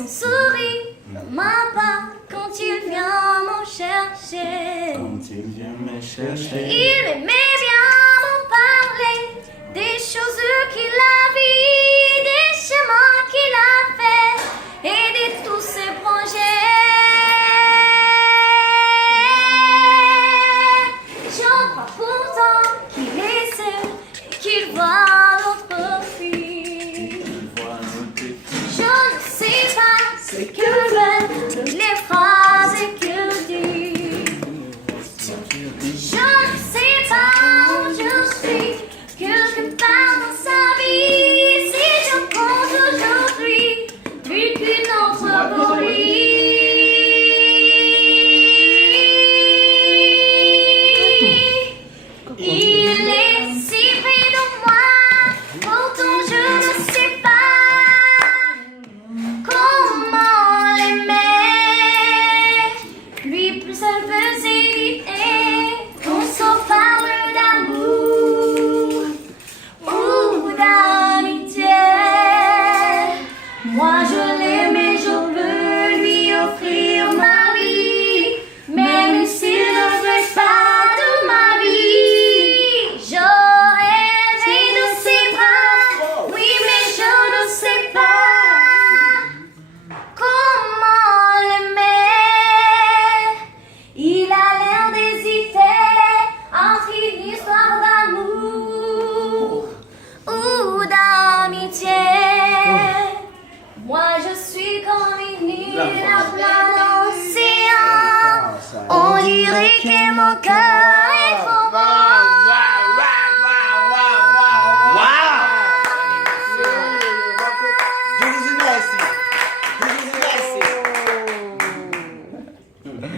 son sourire ne m'a pas quand il vient me chercher. Il aimait bien m'en parler des choses qu'il a vues, des chemins qu'il a fait et de tous ses projets. J'en crois pourtant qu'il est seul et qu'il voit notre fille. Je ne sais pas ce que veulent les phrases qu'il dit. Je ne sais pas où je suis, quelque part dans sa vie. Si je compte aujourd'hui, plus qu'une autre pour lui. Il est si près de moi, pourtant je ne sais pas comment l'aimer. Lui plus elle veut s'éviter qu'on se parle d'amour ou d'amitié. Moi je l'aime et je peux lui offrir ma vie, même s'il ne veut pas de ma vie. Je rêve de ses bras, oui mais je ne sais pas comment l'aimer. Il a l'air d'hésiter entre une histoire d'amour ou d'amitié. Moi je suis comme une île à plein océan. On dirait que mon cœur